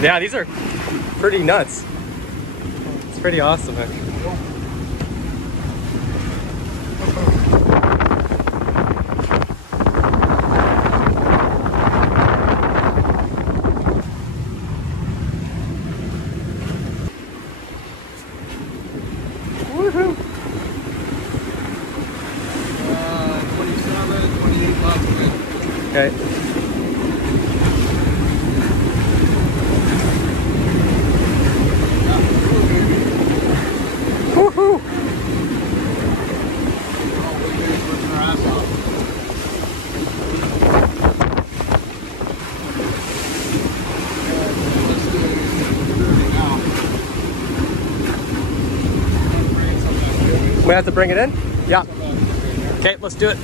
Yeah, these are pretty nuts. It's pretty awesome, actually. Woohoo! 27, 28 left. Okay. Woohoo! We have to bring it in? Yeah. Okay, let's do it.